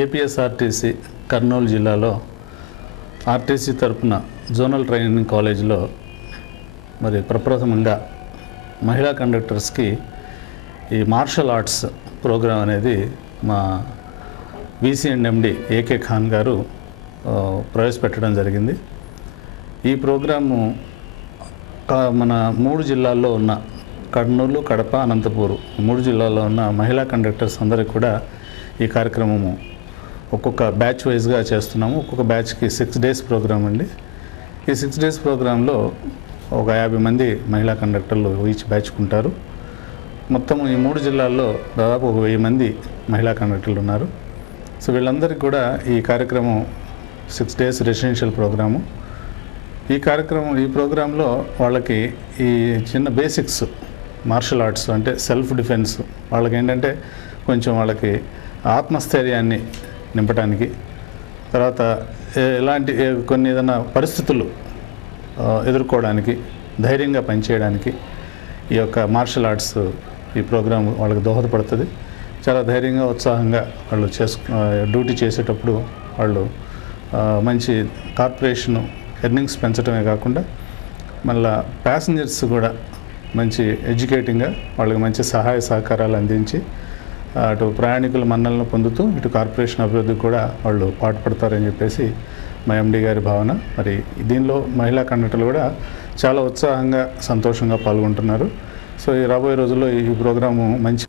APSRTC Kurnool జిల్లాలో RTC తరపున zonal training కాలేజీలో మరి ప్రప్రథమంగా మహిళా కండక్టర్స్కి ఈ మార్షల్ ఆర్ట్స్ ప్రోగ్రాం అనేది మా VC and MD AK Khan గారు ప్రవేశపెట్టడం జరిగింది. ఈ ప్రోగ్రాము మన 3 జిల్లాల్లో ఉన్న కర్నూలు, కడప, అనంతపూర్ 3 జిల్లాల్లో ఉన్న మహిళా కండక్టర్స్ అందరికీ కూడా ఈ కార్యక్రమము ఒక్కొక్క బ్యాచ్ వైజ్గా చేస్తున్నాము. ఒక్కొక్క బ్యాచ్కి 6 డేస్ ప్రోగ్రామ్ అండి. ఈ 6 డేస్ ప్రోగ్రాంలో ఒక 50 మంది మహిళా కండక్టర్లు ఈచ్ బ్యాచ్కు ఉంటారు. మొత్తం ఈ 3 జిల్లాల్లో దాదాపు ఒక 1000 మంది మహిళా కండక్టర్లు ఉన్నారు. సో వీళ్ళందరికీ కూడా ఈ కార్యక్రమం 6 డేస్ రెసిడెన్షియల్ ప్రోగ్రాము. ఈ ప్రోగ్రాంలో వాళ్ళకి ఈ చిన్న బేసిక్స్ మార్షల్ ఆర్ట్స్ అంటే సెల్ఫ్ డిఫెన్స్, వాళ్ళకి ఏంటంటే కొంచెం వాళ్ళకి ఆత్మస్థైర్యాన్ని నింపడానికి, తర్వాత ఎలాంటి కొన్ని ఏదైనా పరిస్థితులు ఎదుర్కోవడానికి, ధైర్యంగా పనిచేయడానికి ఈ యొక్క మార్షల్ ఆర్ట్స్ ఈ ప్రోగ్రాం వాళ్ళకి దోహదపడుతుంది. చాలా ధైర్యంగా, ఉత్సాహంగా వాళ్ళు డ్యూటీ చేసేటప్పుడు వాళ్ళు మంచి కార్పొరేషను ఎర్నింగ్స్ పెంచడమే కాకుండా మళ్ళీ ప్యాసింజర్స్ కూడా మంచి ఎడ్యుకేటింగ్గా వాళ్ళకి మంచి సహాయ సహకారాలు అందించి అటు ప్రయాణికుల మన్నలను పొందుతూ ఇటు కార్పొరేషన్ అభివృద్ధికి కూడా వాళ్ళు పాటుపడతారని చెప్పేసి మా ఎండి గారి భావన. మరి దీనిలో మహిళా కండక్టర్లు కూడా చాలా ఉత్సాహంగా, సంతోషంగా పాల్గొంటున్నారు. సో ఈ రాబోయే రోజుల్లో ఈ ప్రోగ్రాము మంచి